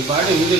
ఈ పాట ఇది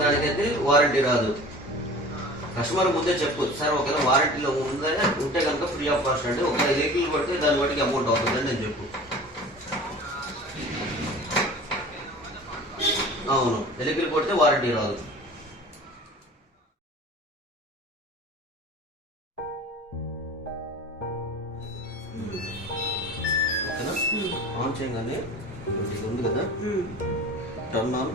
దానికైతే వారంటీ రాదు. కస్టమర్ ముందే చెప్పు సార్ ఒకవేళ వారంటీలో ఉంటే కనుక ఫ్రీ ఆఫ్ కాస్ట్ అంటే ఒక వెహికల్ కొడితే దాన్ని బట్టి అమౌంట్ అవుతుందని నేను చెప్పు. అవును, వెహికల్ కొడితే వారంటీ రాదు. ఓకేనా? ఆన్ చేయగానే ఇది ఉంది కదా, టర్న్ ఆన్,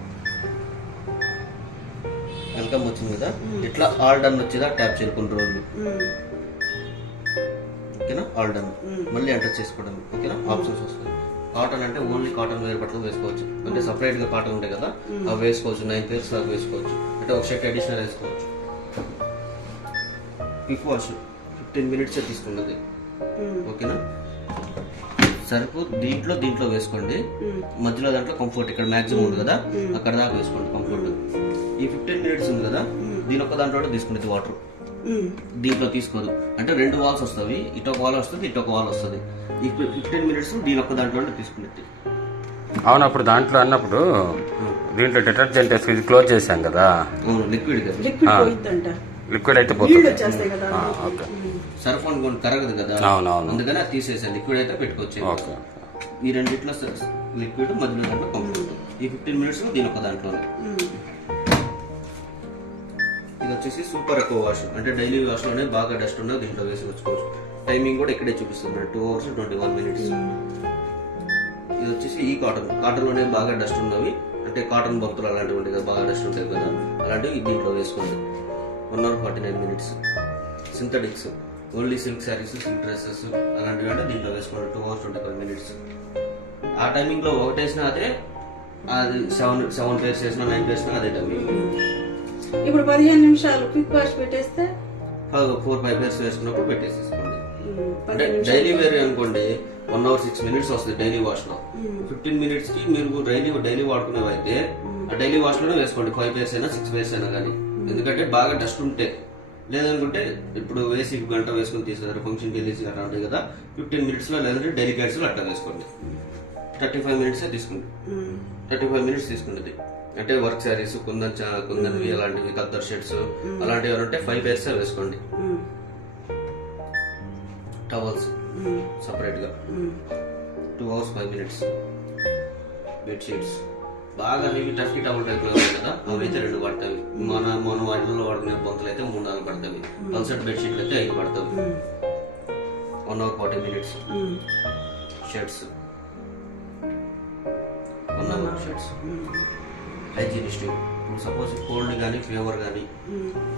వెల్కమ్ వచ్చింది కదా, ఇట్లా ఆల్ డన్ వచ్చేదా ట్యాప్ చేయాలి కొన్ని రోజులు. ఓకేనా? ఆల్ డన్ మళ్ళీ ఎంటర్ చేసుకోవడం. ఓకేనా? ఆప్షన్స్ వస్తాయి. కాటన్ అంటే ఓన్లీ కాటన్ వేర్ బట్టలు వేసుకోవచ్చు, అంటే సపరేట్ గా కాటన్ ఉంటాయి కదా అవి వేసుకోవచ్చు. 9 pairs దాకా వేసుకోవచ్చు, అంటే ఒక షర్ట్ అడిషనల్ వేసుకోవచ్చు. క్విక్ వాష్ 15 minutes తీసుకున్నది. ఓకేనా? సరుకు దీంట్లో వేసుకోండి, మధ్యలో దాంట్లో కంఫర్ట్ ఇక్కడ మాక్సిమం ఉంది కదా అక్కడ దాకా వేసుకోండి కంఫర్ట్. ఈ 15 minutes ఉంది కదా దీని ఒక్క దాంట్లో తీసుకునేది వాటర్, దీంట్లో తీసుకోదు. అంటే 2 వాల్స్ వస్తాయి, ఇటొక వాల్ వస్తుంది ఇటొక వాల్ వస్తుంది. ఈ 15 minutes దీని ఒక్క దాంట్లో తీసుకునేది. అవును, అప్పుడు దాంట్లో అన్నప్పుడు దీంట్లో డిటర్జెంట్ వేసి క్లోజ్ చేశాం కదా. అవును, లిక్విడ్ అయితే పోతుంది. ఓకే, సర్ఫ్ అనుకోండి కరగదు కదా, అందుకని అది తీసేసాను. లిక్విడ్ అయితే పెట్టుకోవచ్చు. ఈ రెండిట్లో లిక్విడ్ మధ్యలో దాంట్లో కంఫర్ట్. ఈ 15 minutes దీని ఒక్క దాంట్లోనే. ఇది వచ్చేసి సూపర్ ఎకో వాష్, అంటే డైలీ వాష్ లోనే బాగా డస్ట్ ఉన్నది దీంట్లో వేసి వచ్చుకోవచ్చు. టైమింగ్ కూడా ఇక్కడే చూపిస్తుంది, 2 hours 21 minutes. ఇది వచ్చేసి ఈ కాటన్ లోనే బాగా డస్ట్ ఉన్నవి, అంటే కాటన్ బంతులు అలాంటివి ఉంటాయి కదా, బాగా డస్ట్ ఉంటాయి కదా, అలాంటివి దీంట్లో వేసుకోండి. 1 hour 49 minutes. Synthetics only silk saris, silk dresses అలాంటివి అంటే దీంట్లో వేసుకోండి. 2 hours 25 minutes. ఆ టైమింగ్ లో ఒకటి వేసినా అదే, అది 7 pairs వేసినా 9 pairs వేసినా అదే టైమింగ్. ఇప్పుడు 15 నిమిషాలు క్విక్ వాష్ పెట్టేస్తే 4-5 pairs వేసుకున్నప్పుడు పెట్టేసేసుకోండి. అంటే డైలీ వేర్ అనుకోండి 1 hour 6 minutes వస్తుంది డైలీ వాష్ లో. 15 minutes కి మీరు డైలీ వాడుకునేవైతే డైలీ వాష్ లోనే వేసుకోండి. 5 pairs అయినా 6 pairs అయినా కానీ, ఎందుకంటే బాగా డస్ట్ ఉంటే. లేదనుకుంటే ఇప్పుడు వేసి గంట వేసుకుని తీసుకుంటారు, ఫంక్షన్కి వెళ్ళేసి అట్లా ఉంటాయి కదా, 15 minutes లో, లేదంటే డైలీ క్యాట్స్ లో అట్లా వేసుకోండి. 35 minutes తీసుకుంది. 35 minutes తీసుకున్నది. అంటే వర్క్ శారీస్, కుందన్వి అలాంటివి, కద్దర్ షర్ట్స్ అలాంటివి ఉంటే 5 pairs వేసుకోండి. టవల్స్ సపరేట్ గా 2 hours 5 minutes. బెడ్షీట్స్ బాగా హెవీ టఫీ టవల్ టైప్ లో ఉన్నాయి కదా, అవి అయితే 2 పడతాయి. మన వాటిలో వాడుకునే బొంతలు అయితే 3-4 పడతాయి. పల్సెట్ బెడ్షీట్లు అయితే 5 పడతాయి. 1 hour 40 minutes. Shirts 1 hour shirts. Hygienist, ఇప్పుడు సపోజ్ కోల్డ్ కానీ ఫీవర్ కానీ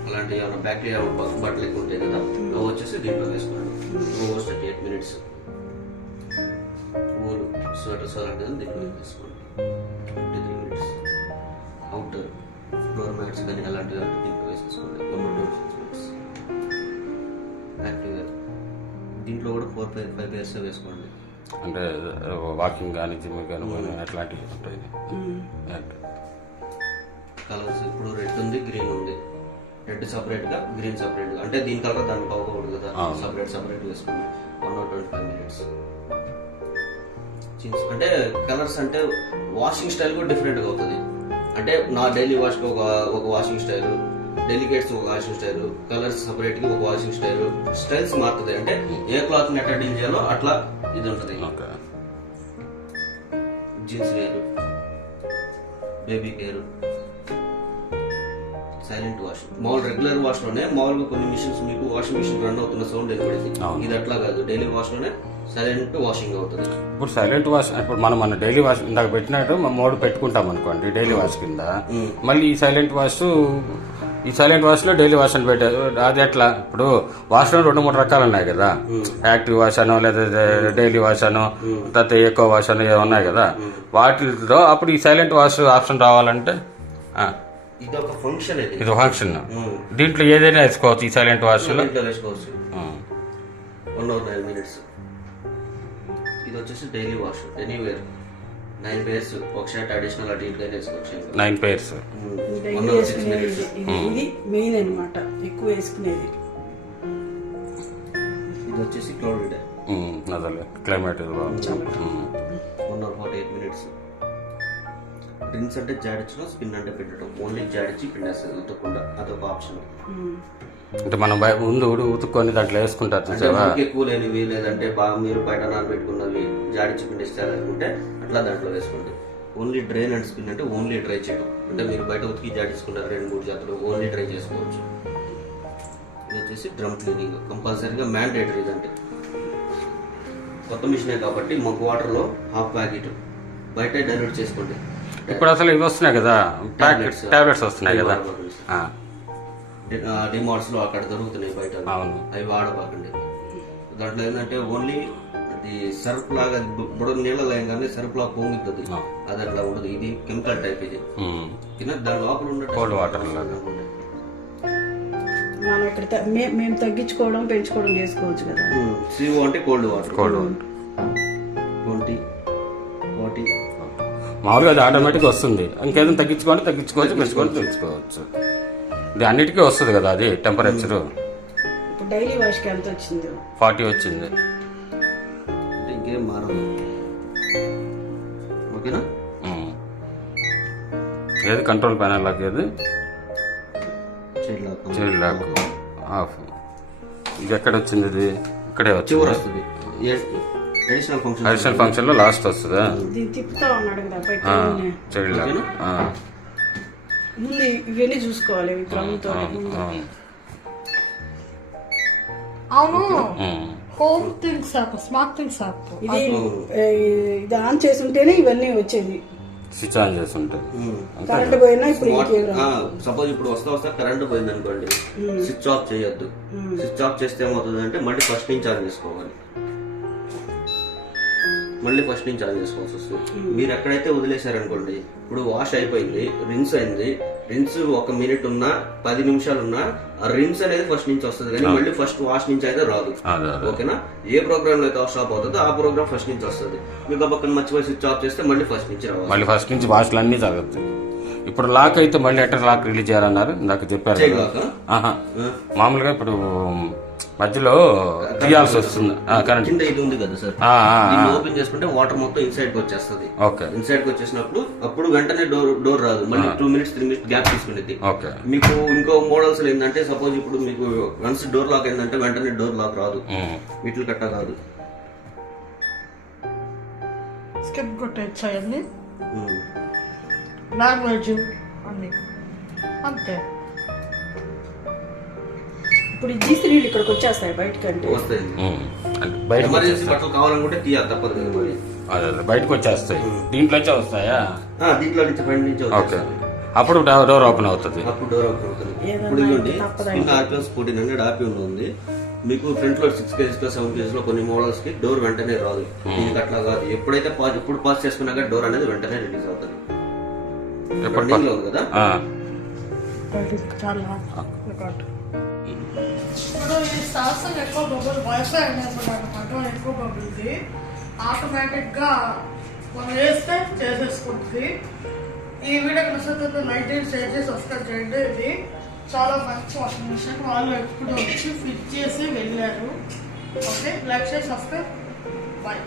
అలాంటి ఏమైనా బ్యాక్టీరియా బట్టలు ఎక్కువ ఉంటాయి కదా, అవి వచ్చేసి దీంట్లో వేసుకోండి. 2 hours 38 minutes. స్వెటర్స్ అలాంటిది దీంట్లో వేసేసుకోండి. 53 minutes. అవుటర్ ఫ్లోర్ మ్యాట్స్ కానీ అలాంటివి దీంట్లో వేసేసుకోండి. 26 minutes. యాక్టివ్ దీంట్లో కూడా 4-5 pairs వేసుకోండి. అంటే వాకింగ్ కానీ జిమ్ కానీ అట్లాంటివి ఉంటాయి. కలర్స్ ఇప్పుడు రెడ్ ఉంది, గ్రీన్ ఉంది. రెడ్ సపరేట్ గా, గ్రీన్ సపరేట్ గా, అంటే దీని కలర్ దానికి అవ్వకూడదు కదా, సపరేట్ వేసుకోండి. 125 minutes. అంటే కలర్స్ అంటే వాషింగ్ స్టైల్ కూడా డిఫరెంట్ గా అవుతుంది. అంటే నా డైలీ వాష్ కి ఒక వాషింగ్ స్టైల్, డెలికేట్స్ ఒక వాషింగ్ స్టైల్, కలర్స్ సపరేట్ గా ఒక వాషింగ్ స్టైల్స్ మారుతుంది. అంటే ఏ క్లాత్ ని ఎట్లా డీల్ చేయాలో అట్లా ఇది ఉంటుంది. జీన్స్ వేరు, బేబీ కేర్, సైలెంట్ వాష్. మామూలు రెగ్యులర్ వాష్ లోనే మామూలుగా కొన్ని మిషన్స్ మీకు వాషింగ్ మిషన్ రన్ అవుతున్న సౌండ్ ఏర్పడింది. ఇది అట్లా కాదు, డైలీ వాష్ లోనే సైలెంట్ వాషింగ్ అవుతుంది. ఇప్పుడు సైలెంట్ వాష్ ఇప్పుడు మన డైలీ వాష్ ఇందాక పెట్టినట్టు మోడ్ పెట్టుకుంటాం అనుకోండి డైలీ వాష్ కింద. మళ్ళీ ఈ సైలెంట్ వాష్ లో డైలీ వాష్ అని పెట్టారు. అది ఎట్లా? ఇప్పుడు వాష్ లో 2-3 రకాలు ఉన్నాయి కదా, యాక్టివ్ వాష్ అనో లేదా డైలీ వాష్ అనో తర్వాత ఎకో వాష్ అనో ఉన్నాయి కదా. వాటిలో అప్పుడు ఈ సైలెంట్ వాష్ ఆప్షన్ రావాలంటే ఇది ఒక ఫంక్షన్, ఇది ఫంక్షన్. దీంట్లో ఏదైనా వేసుకోవచ్చు ఈ సైలెంట్ వాష్ లో వేసుకోవచ్చు. 109 minutes. ఇది వచ్చేసి డైలీ వాష్, ఎనీవేర్ 9 pairs. ఒక షర్ట్ అడిషనల్ అటు ఇటుగా వేసుకోవచ్చు. 9 pairs. ఇది మెయిన్ అనమాట, ఎక్కువ వేసుకునేది. ఇది వచ్చేసి క్లౌడెడ్, క్లైమేట్ 148 minutes. రిన్స్ అంటే జాడించడం, స్పిన్ అంటే పెట్టడం. ఓన్లీ జాడించి పిండేస్తుంది ఉతకుండా, అదొక ఆప్షన్. అంటే మనం ముందు ఉతుక్కొని దాంట్లో వేసుకుంటారు ఎక్కువ లేనివి, లేదంటే బాగా మీరు బయట నానబెట్టుకున్నవి జాడించి పిండిస్తారు అనుకుంటే అట్లా దాంట్లో వేసుకోండి. ఓన్లీ డ్రైన్ అండ్ స్పిన్ అంటే ఓన్లీ డ్రై చేయడం. అంటే మీరు బయట ఉతికి జాడించుకున్నారు 2-3 జాతులు, ఓన్లీ డ్రై చేసుకోవచ్చు. ఇది వచ్చేసి డ్రమ్ క్లీనింగ్, కంపల్సరీగా మ్యాండేటరీ. ఇదంటే కొత్త మిషనే కాబట్టి మగ్గు వాటర్ లో ½ ప్యాకెట్ బయట డైల్యూట్ చేసుకోండి. ఇప్పుడు అసలు ఇవి వస్తున్నాయి కదా, టాబ్లెట్స్ వస్తున్నాయి కదా, డిమార్ట్స్ లో అక్కడ దొరుకుతున్నాయి బయట, అవి వాడబాకండి. దాంట్లో ఏంటంటే ఓన్లీ అది సర్ఫ్ లాగా బుడగ నీళ్ళలో కానీ సర్ఫ్ లాగా పొంగుతుంది, అది అట్లా ఉండదు. ఇది కెమికల్ టైప్. ఇది దాని లోపల ఉండే కోల్డ్ వాటర్ మనం ఇక్కడ మేము తగ్గించుకోవడం పెంచుకోవడం చేసుకోవచ్చు కదా. CO అంటే కోల్డ్ వాటర్. 20, 40. మామూలుగా అది ఆటోమేటిక్ వస్తుంది. ఇంకేదైనా తగ్గించుకోవచ్చు, పెంచుకోవచ్చు. ఇది అన్నిటికీ వస్తుంది కదా అది టెంపరేచర్. ఇప్పుడు డైలీ వాష్ కి ఎంత వచ్చింది? 40 వచ్చింది. ఇంకేం మారదు. ఓకేనా? ఏది కంట్రోల్ ప్యానల్ లాక్, ఏది చైల్డ్ లాక్ ఆఫ్. ఇది ఎక్కడ వచ్చింది? ఇది ఇక్కడే వచ్చింది. అడిషనల్ ఫంక్షన్ లో లాస్ట్ వస్తుందా? తిప్పుతా ఉన్నాడు కదా చైల్డ్ లాక్. ముందు ఇవన్నీ చూసుకోవాలి. అవును, home things app, smart things app. ఇది ఆన్ చేసి ఉంటేనే ఇవన్నీ వచ్చేది. స్విచ్ ఆన్ చేసి ఉంటుంది. కరెంట్ పోయినా ఇప్పుడు సపోజ్ ఇప్పుడు వస్తా కరెంట్ పోయింది అనుకోండి, స్విచ్ ఆఫ్ చేయొద్దు. స్విచ్ ఆఫ్ చేస్తే ఏమవుతుంది అంటే మళ్ళీ ఫస్ట్ నుంచి ఆన్ చేసుకోవాలి. చేసుకోవాల్సి వస్తుంది. మీరు ఎక్కడైతే వదిలేశారనుకోండి, ఇప్పుడు వాష్ అయిపోయింది, రిన్స్ అయింది, రిన్స్ 1 minute ఉన్నా 10 నిమిషాలు ఉన్నా ఆ రిన్స్ అనేది ఫస్ట్ నుంచి వస్తుంది, కానీ మళ్ళీ ఫస్ట్ వాష్ నుంచి అయితే రాదు. ఓకేనా? ఏ ప్రోగ్రామ్ లో అయితే స్టాప్ అవుతుందో ఆ ప్రోగ్రామ్ ఫస్ట్ నుంచి వస్తుంది. మీకు పక్కన మర్చిపోయి స్విచ్ ఆఫ్ చేస్తే మళ్ళీ ఫస్ట్ నుంచి రావాలి. మళ్ళీ ఫస్ట్ నుంచి వాష్లు అన్ని జరుగుతాయి. ఇప్పుడు లాక్ అయితే మళ్ళీ ఎట్లా లాక్ రిలీజ్ చేయాలన్నారు ఇందాక చెప్పారు. మామూలుగా ఇప్పుడు మధ్యలో తీయాల్సి వస్తుంది కరెంట్. ఇది ఉంది కదా సార్, ఓపెన్ చేసుకుంటే వాటర్ మొత్తం ఇన్సైడ్ కి వచ్చేస్తుంది. ఇన్సైడ్ కి వచ్చేసినప్పుడు అప్పుడు వెంటనే డోర్ రాదు, మళ్ళీ 2 minutes 3 minutes గ్యాప్ తీసుకునేది. మీకు ఇంకో మోడల్స్ ఏంటంటే సపోజ్ ఇప్పుడు మీకు వన్స్ డోర్ లాక్ అయిందంటే వెంటనే డోర్ లాక్ రాదు, వీటిని కట్ట కాదు. స్కిప్ కొట్టేచ్చాయండి, లాంగ్వేజ్ అన్ని అంతే. ఇప్పుడు జీసీ నీళ్ళు ఇక్కడికి వచ్చేస్తాయి బయటకంటే వస్తాయి. ఎమర్జెన్సీ బట్టలు కావాలనుకుంటే తీయాలి, తప్పదు కదా. బయటకు వచ్చేస్తాయి. దీంట్లో వస్తాయా? దీంట్లో నుంచి బయట నుంచి. అప్పుడు డోర్ ఓపెన్ అవుతుంది. అప్పుడు డోర్ ఓపెన్ అవుతుంది. ఇప్పుడు ఇవ్వండి స్పిన్ ఆర్పిఎస్ 1400 ఆర్పిఎం ఉంది. మీకు ఫ్రంట్ లో 6 kgs లో 7 kgs లో కొన్ని మోడల్స్ కి డోర్ వెంటనే రాదు. దీనికి అట్లా కాదు, ఎప్పుడైతే ఎప్పుడు పాస్ చేసుకున్నాక డోర్ అనేది వెంటనే రిలీజ్ అవుతుంది. రన్నింగ్ లో ఉంది కదా. ఇప్పుడు ఈ సామ్సంగ్ ఎక్కువ బబుల్ వైఫై అనేది అనమాట, ఎక్కువ బబుల్ది ఆటోమేటిక్ గా మనం వేస్తే చేసేసుకుంటుంది. ఈ వీడియోకి నచ్చితే లైక్ చేసి షేర్ చేసి సబ్స్క్రైబ్ చేయండి. ఇది చాలా మంచి వాషింగ్ మిషన్, వాళ్ళు ఎప్పుడు వచ్చి ఫిట్ చేసి వెళ్ళారు. ఓకే, లైక్ చేసి సబ్స్క్రైబ్, బాయ్.